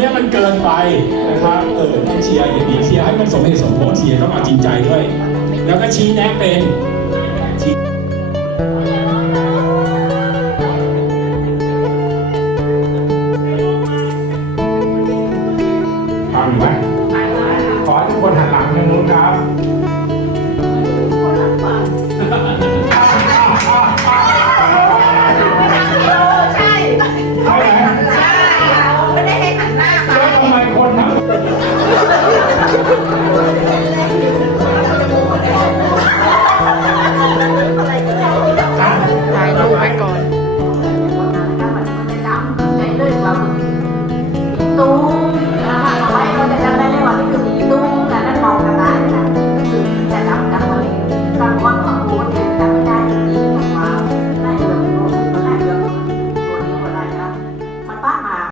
นี้มันเกินไปนะครับเออต้องเชียร์อย่างนี้เชียร์ให้มันสมเหตุสมผลเชียร์ต้องเอาจริงใจด้วย แล้วก็ชี้แนะเป็นฟังไว้ 我的眼泪